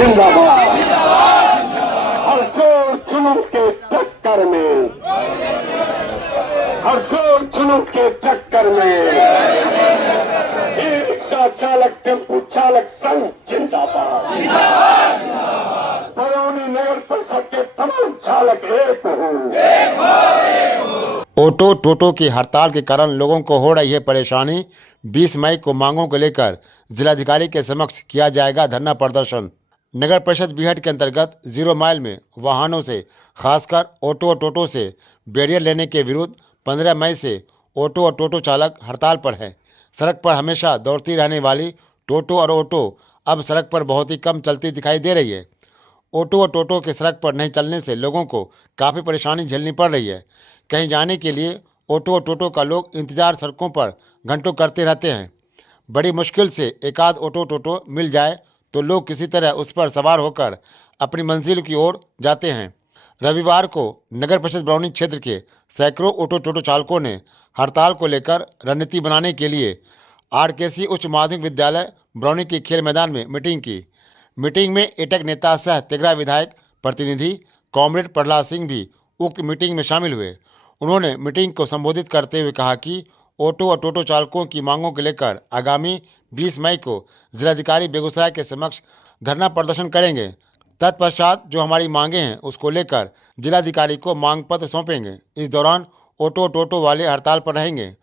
जिंदाबाद। हर चोर जुलूम के टक्कर में, हर चोर जुलूम के टक्कर में ई रिक्शा चालक, टेम्पू चालक संघ जिंदाबाद। बरौनी नगर परिषद के तमाम चालक एक हो। ऑटो टोटो की हड़ताल के कारण लोगों को हो रही है परेशानी। 20 मई को मांगों को लेकर जिलाधिकारी के समक्ष किया जाएगा धरना प्रदर्शन। नगर परिषद बीहट के अंतर्गत 0 माइल में वाहनों से खासकर ऑटो और टोटो से बैरियर लेने के विरुद्ध 15 मई से ऑटो और टोटो चालक हड़ताल पर हैं। सड़क पर हमेशा दौड़ती रहने वाली टोटो और ऑटो अब सड़क पर बहुत ही कम चलती दिखाई दे रही है। ऑटो और टोटो के सड़क पर नहीं चलने से लोगों को काफ़ी परेशानी झेलनी पड़ रही है। कहीं जाने के लिए ऑटो और टोटो का लोग इंतजार सड़कों पर घंटों करते रहते हैं। बड़ी मुश्किल से एक आध ऑटो टोटो मिल जाए तो लोग किसी तरह उस पर सवार होकर अपनी मंजिल की ओर जाते हैं। रविवार को नगर परिषद बरौनी क्षेत्र के सैकड़ों ऑटो टोटो चालकों ने हड़ताल को लेकर रणनीति बनाने के लिए आरकेसी उच्च माध्यमिक विद्यालय बरौनी के खेल मैदान में मीटिंग की। मीटिंग में एटक नेता सह तेघड़ा विधायक प्रतिनिधि कॉमरेड प्रहलाद सिंह भी उक्त मीटिंग में शामिल हुए। उन्होंने मीटिंग को संबोधित करते हुए कहा कि ऑटो और टोटो चालकों की मांगों को लेकर आगामी 20 मई को जिलाधिकारी बेगूसराय के समक्ष धरना प्रदर्शन करेंगे। तत्पश्चात जो हमारी मांगे हैं उसको लेकर जिलाधिकारी को मांग पत्र सौंपेंगे। इस दौरान ऑटो टोटो वाले हड़ताल पर रहेंगे।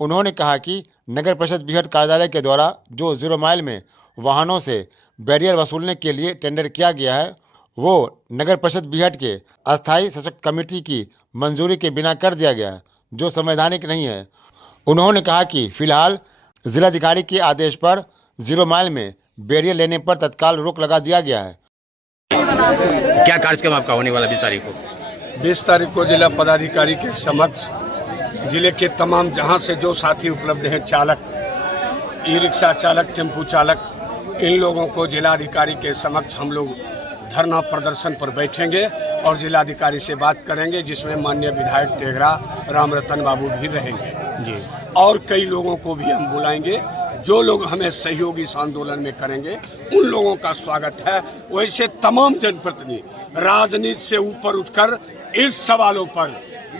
उन्होंने कहा कि नगर परिषद बीहट कार्यालय के द्वारा जो 0 माइल में वाहनों से बैरियर वसूलने के लिए टेंडर किया गया है वो नगर परिषद बीहट के अस्थायी सशक्त कमेटी की मंजूरी के बिना कर दिया गया है, जो संवैधानिक नहीं है। उन्होंने कहा कि फिलहाल जिलाधिकारी के आदेश पर 0 माइल में बैरियर लेने पर तत्काल रोक लगा दिया गया है। क्या कार्यक्रम आपका होने वाला 20 तारीख को? 20 तारीख को जिला पदाधिकारी के समक्ष जिले के तमाम जहां से जो साथी उपलब्ध हैं, चालक, ई रिक्शा चालक, टेम्पू चालक, इन लोगों को जिलाधिकारी के समक्ष हम लोग धरना प्रदर्शन पर बैठेंगे और जिलाधिकारी से बात करेंगे, जिसमें माननीय विधायक तेघड़ा राम रतन बाबू भी रहेंगे जी, और कई लोगों को भी हम बुलाएंगे। जो लोग हमें सहयोग इस आंदोलन में करेंगे उन लोगों का स्वागत है। वैसे तमाम जनप्रतिनिधि राजनीति से ऊपर उठकर इस सवालों पर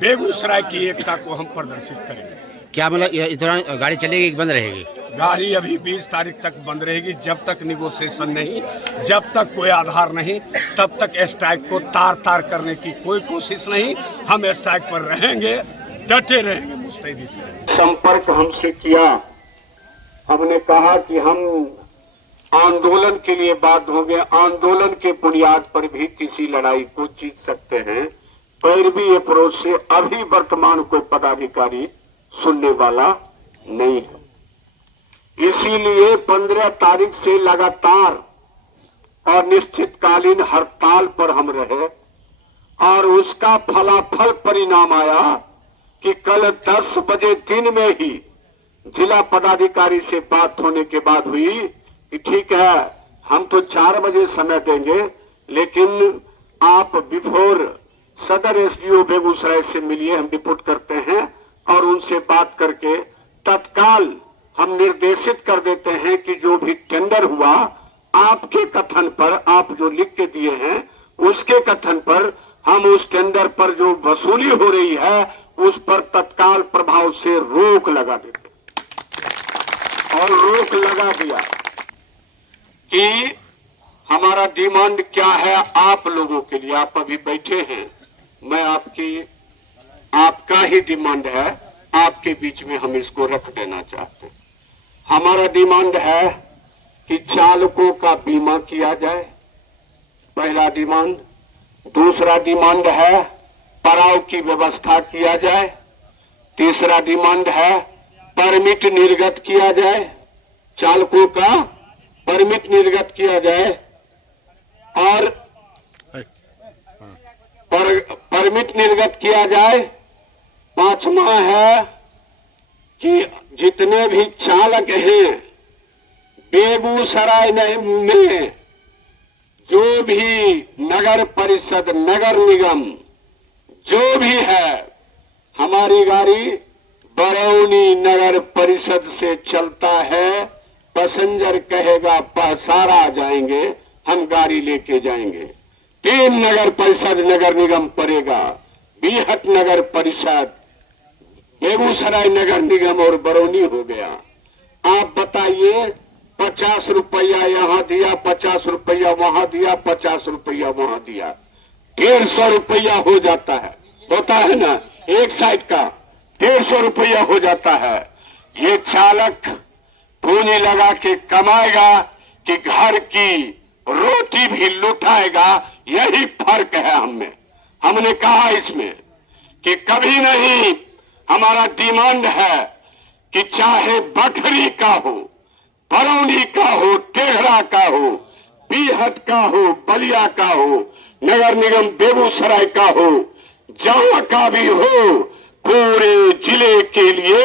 बेगूसराय की एकता को हम प्रदर्शित करेंगे। क्या मतलब इस दौरान गाड़ी चलेगी कि बंद रहेगी? गाड़ी अभी 20 तारीख तक बंद रहेगी, जब तक निगोशिएशन नहीं, जब तक कोई आधार नहीं, तब तक स्ट्राइक को तार करने की कोई कोशिश नहीं। हम स्ट्राइक पर रहेंगे, डटे रहेंगे मुस्तैदी से। संपर्क हमसे किया, हमने कहा कि हम आंदोलन के लिए बाध्य हो गए, आंदोलन के बुनियाद पर भी किसी लड़ाई को जीत सकते हैं। पैरवी अप्रोच से अभी वर्तमान कोई पदाधिकारी सुनने वाला नहीं है। इसीलिए 15 तारीख से लगातार और निश्चितकालीन हड़ताल पर हम रहे और उसका फलाफल परिणाम आया कि कल 10 बजे दिन में ही जिला पदाधिकारी से बात होने के बाद हुई कि ठीक है, हम तो 4 बजे समय देंगे, लेकिन आप बिफोर सदर एसडीओ बेगूसराय से मिलिए, हम रिपोर्ट करते हैं और उनसे बात करके तत्काल हम निर्देशित कर देते हैं कि जो भी टेंडर हुआ आपके कथन पर, आप जो लिख के दिए हैं उसके कथन पर, हम उस टेंडर पर जो वसूली हो रही है उस पर तत्काल प्रभाव से रोक लगा देते और रोक लगा दिया कि हमारा डिमांड क्या है आप लोगों के लिए। आप अभी बैठे हैं, मैं आपका ही डिमांड है, आपके बीच में हम इसको रख देना चाहते हैं। हमारा डिमांड है कि चालकों का बीमा किया जाए, पहला डिमांड। दूसरा डिमांड है पड़ाव की व्यवस्था किया जाए। तीसरा डिमांड है परमिट निर्गत किया जाए, चालकों का परमिट निर्गत किया जाए और परमिट निर्गत किया जाए। पांचवा है कि जितने भी चालक हैं बेगूसराय में, जो भी नगर परिषद, नगर निगम जो भी है, हमारी गाड़ी बरौनी नगर परिषद से चलता है। पैसेंजर कहेगा पसारा जाएंगे, हम गाड़ी लेके जाएंगे। 3 नगर परिषद नगर निगम पड़ेगा, बीहट नगर परिषद, बेगूसराय नगर निगम और बरौनी हो गया। आप बताइए, 50 रुपया यहाँ दिया, 50 रुपया वहां दिया, 50 रुपया वहां दिया, 150 रुपया हो जाता है, होता है ना, एक साइड का 150 रुपया हो जाता है। ये चालक पूंजी लगा के कमाएगा कि घर की रोटी भी लुटाएगा, यही फर्क है हमें। हमने कहा इसमें कि कभी नहीं, हमारा डिमांड है कि चाहे बखरी का हो, बरौनी का हो, तेघड़ा का हो, बीहट का हो, बलिया का हो, नगर निगम बेगूसराय का हो, जहां का भी हो, पूरे जिले के लिए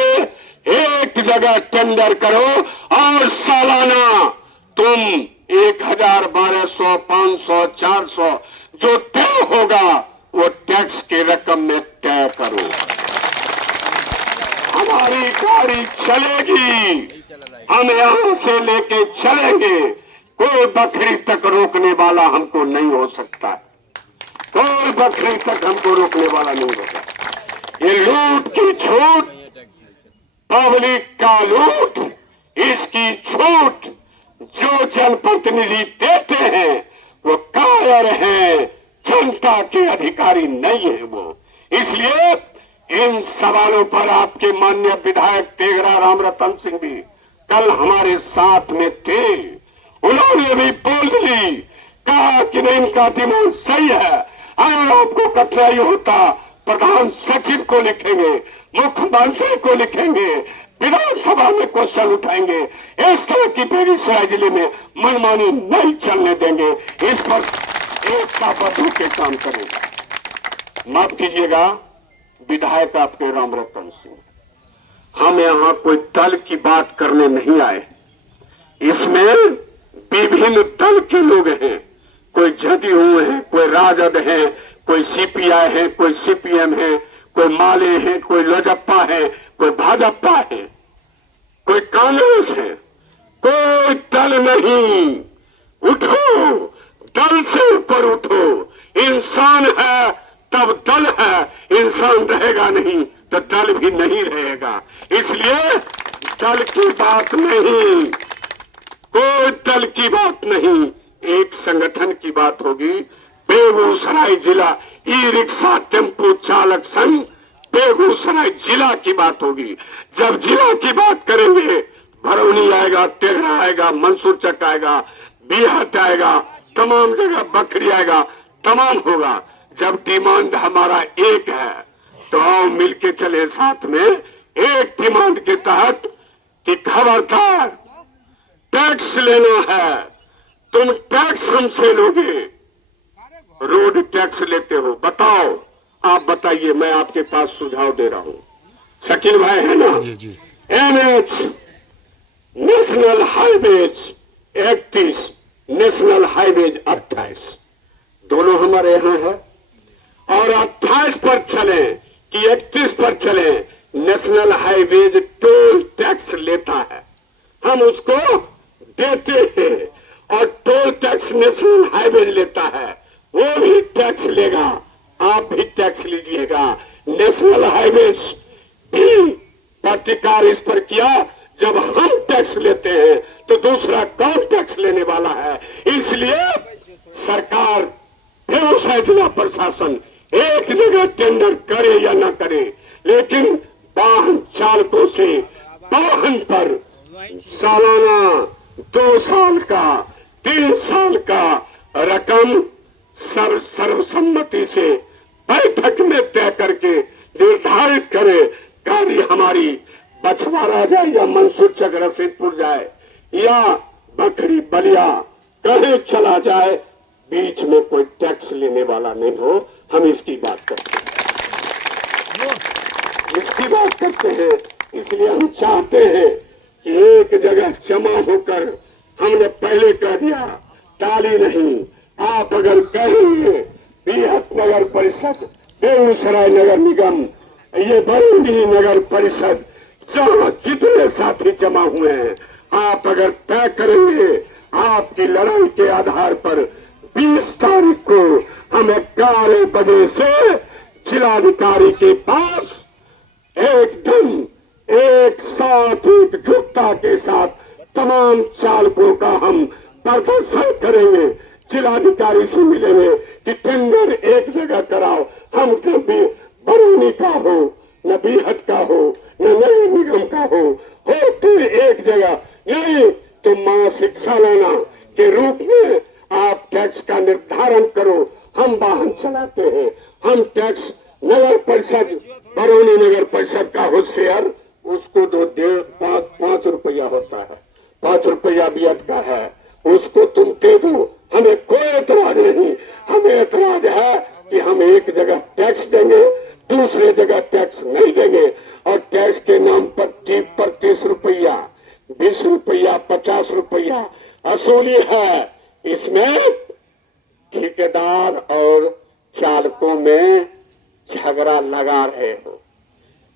एक जगह टेंडर करो और सालाना तुम 1000, 1200, 500, 400 जो तय होगा वो टैक्स की रकम में तय करो। हमारी गाड़ी चलेगी, हम यहां से लेके चलेंगे, कोई बकरी तक रोकने वाला हमको नहीं हो सकता, कोई बकरी तक हमको रोकने वाला नहीं होगा। ये लूट की छूट, पब्लिक का लूट, इसकी छूट जो जनप्रतिनिधि देते हैं वो कायर हैं, जनता के अधिकारी नहीं है वो। इसलिए इन सवालों पर आपके माननीय विधायक तेघड़ा रामरतन सिंह भी कल हमारे साथ में थे, उन्होंने भी बोल दी, कहा कि नहीं इनका दिमाग सही है। अगर आपको कठिनाई होता प्रधान सचिव को लिखेंगे, मुख्यमंत्री को लिखेंगे, विधानसभा में क्वेश्चन उठाएंगे। इस तरह की बेगूसराय जिले में मनमानी नहीं चलने देंगे, इस पर एकताबद्ध होकर काम करेंगे। माफ कीजिएगा विधायक आपके रामरतन सिंह, हम यहाँ कोई दल की बात करने नहीं आए, इसमें विभिन्न दल के लोग हैं, कोई जदयू है, कोई राजद है, कोई सीपीआई है, कोई सीपीएम है, कोई माले है, कोई लोजपा है, कोई भाजपा है, कोई कांग्रेस है, कोई दल नहीं। उठो, दल से ऊपर उठो, इंसान है तब दल है, इंसान रहेगा नहीं तो दल भी नहीं रहेगा। इसलिए दल की बात नहीं, कोई दल की बात नहीं, एक संगठन की बात होगी। बेगूसराय जिला ई रिक्शा टेम्पो चालक संघ बेगूसराय जिला की बात होगी। जब जिला की बात करेंगे, बरौनी आएगा, तेघड़ा आएगा, मंसूरचक आएगा, बीहट आएगा, तमाम जगह बखरी आएगा, तमाम होगा। जब डिमांड हमारा एक है तो आओ मिलके चले साथ में एक डिमांड के तहत कि खबरदार टैक्स लेना है, तुम टैक्स हमसे लोगे, रोड टैक्स लेते हो, बताओ, आप बताइए, मैं आपके पास सुझाव दे रहा हूं। शकील भाई है ना, NH national highways 31, national highways 28, दोनों हमारे यहाँ है, और 28 पर चले कि 31 पर चले, नेशनल हाईवेज टोल टैक्स लेता है, हम उसको देते हैं, और टोल टैक्स नेशनल हाईवेज लेता है, वो भी टैक्स लेगा, आप भी टैक्स लीजिएगा। नेशनल हाईवेज भी प्रतिकार इस पर किया, जब हम टैक्स लेते हैं तो दूसरा कौन टैक्स लेने वाला है। इसलिए सरकार, बेगूसराय जिला प्रशासन एक जगह टेंडर करे या ना करे, लेकिन वाहन चालकों से वाहन पर सालाना 2 साल का, 3 साल का रकम सर्वसम्मति से बैठक में तय करके निर्धारित करे, गाड़ी हमारी बछवाड़ा जाए या मंसूरचक रसीदपुर जाए या बखरी बलिया कहीं चला जाए, बीच में कोई टैक्स लेने वाला नहीं हो। हम इसकी बात करते हैं, इसकी बात करते हैं। इसलिए हम चाहते हैं कि एक जगह जमा होकर, हमने पहले कह दिया, टाली नहीं, आप अगर कहेंगे बीहट नगर परिषद, बेगूसराय नगर निगम, ये बरौनी नगर परिषद, जहाँ जितने साथी जमा हुए हैं, आप अगर तय करेंगे, आपकी लड़ाई के आधार पर 20 तारीख को हम 11 बजे से जिलाधिकारी के पास एकदम एक साथ एकजुटता के साथ तमाम चालकों का हम प्रदर्शन करेंगे। जिलाधिकारी से मिलेंगे कि टेंडर एक जगह कराओ, हम कभी बरौनी का हो, न बीहट का हो, न नगर निगम का हो तो एक जगह नहीं तो मासिक सालाना के रूप में आप टैक्स का निर्धारण करो। हम वाहन चलाते हैं, हम टैक्स नगर परिषद बरौनी नगर परिषद का हो शेयर, उसको 5 रुपया होता है, 5 रुपया बीहट का है, उसको तुम दे दो, हमें कोई एतराज नहीं। हमें एतराज है कि हम एक जगह टैक्स देंगे, दूसरे जगह टैक्स नहीं देंगे और टैक्स के नाम पर टीप पर 30 रुपया, 20 रुपया, 50 रुपया असूली है। इसमें ठेकेदार और चालकों में झगड़ा लगा रहे हो।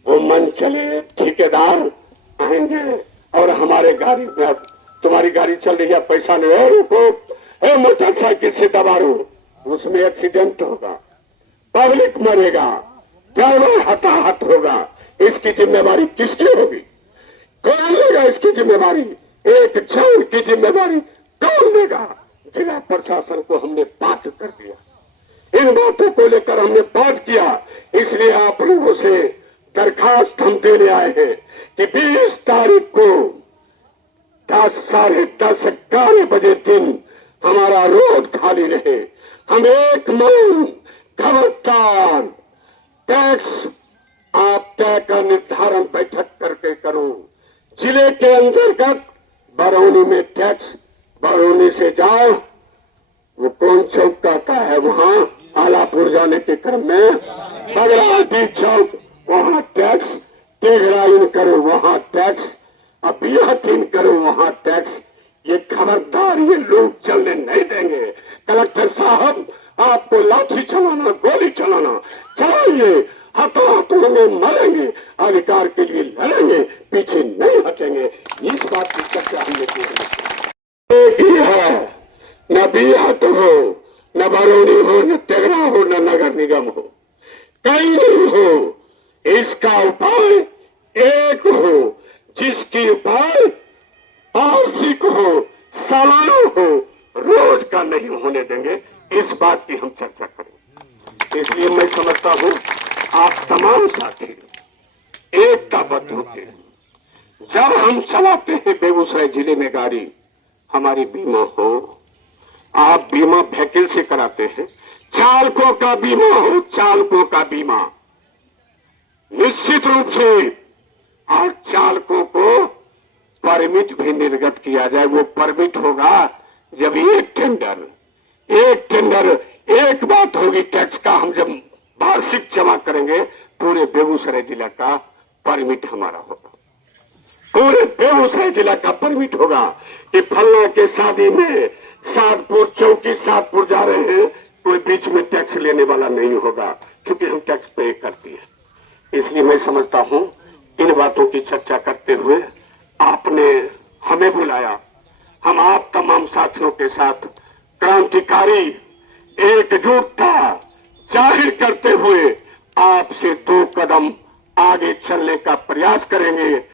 वो मन चले ठेकेदार आएंगे और हमारे गाड़ी में, तुम्हारी गाड़ी चल रही है, पैसा नहीं है, रुको, मोटरसाइकिल से दबाओ, उसमें एक्सीडेंट होगा, पब्लिक मरेगा, ड्राइवर हताहत होगा। इसकी जिम्मेवारी किसकी होगी? कौन लेगा इसकी जिम्मेवारी? एक जान की जिम्मेवारी कौन लेगा? जिला प्रशासन को हमने बात कर दिया, इन बातों को लेकर हमने बात किया। इसलिए आप लोगों से दरखास्त हम देने आए हैं कि 20 तारीख को 10, साढ़े 10, 11 बजे दिन हमारा रोड खाली रहे। हम एक मांग, खबरदार टैक्स आप तय का निर्धारण बैठक करके करो। जिले के अंतर्गत बरौनी में टैक्स, बरौनी से जाओ, वो कौन चौक कहता है वहां आलापुर जाने के क्रम में बगलादी चौक, वहां टैक्स, तेघड़ा इन करो वहां टैक्स, अबियात इन करो वहां टैक्स। ये खबरदार ये लोग चलने नहीं देंगे। कलेक्टर साहब आपको लाठी चलाना, गोली चलाना चाहिए, हताहत होंगे, मरेंगे, अधिकार के लिए लड़ेंगे, पीछे नहीं हटेंगे। इस बात की चर्चा हमने की। एक ही है, न बीहट हो, न बरौनी हो, न तेघड़ा हो, न नगर निगम हो, कहीं नहीं हो। इसका उपाय एक हो, जिसकी उपाय वार्षिक हो, सालाना हो, रोज का नहीं होने देंगे। इस बात की हम चर्चा करें। इसलिए मैं समझता हूं आप तमाम साथी एकताबद्ध होते हैं। जब हम चलाते हैं बेगूसराय जिले में गाड़ी, हमारी बीमा हो, आप बीमा व्हीकल से कराते हैं, चालकों का बीमा हो, चालकों का बीमा निश्चित रूप से, और चालकों को परमिट भी निर्गत किया जाए। वो परमिट होगा जब एक टेंडर एक बात होगी टैक्स का, हम जब वार्षिक जमा करेंगे पूरे बेगूसराय जिला का परमिट हमारा होगा, पूरे बेगूसराय जिला का परमिट होगा कि फलना के शादी में सातपुर चौकी सातपुर जा रहे हैं, कोई बीच में टैक्स लेने वाला नहीं होगा, क्योंकि हम टैक्स पे करती है। इसलिए मैं समझता हूं इन बातों की चर्चा करते हुए आपने हमें बुलाया, हम आप तमाम साथियों के साथ क्रांतिकारी एकजुटता जाहिर करते हुए आपसे 2 कदम आगे चलने का प्रयास करेंगे।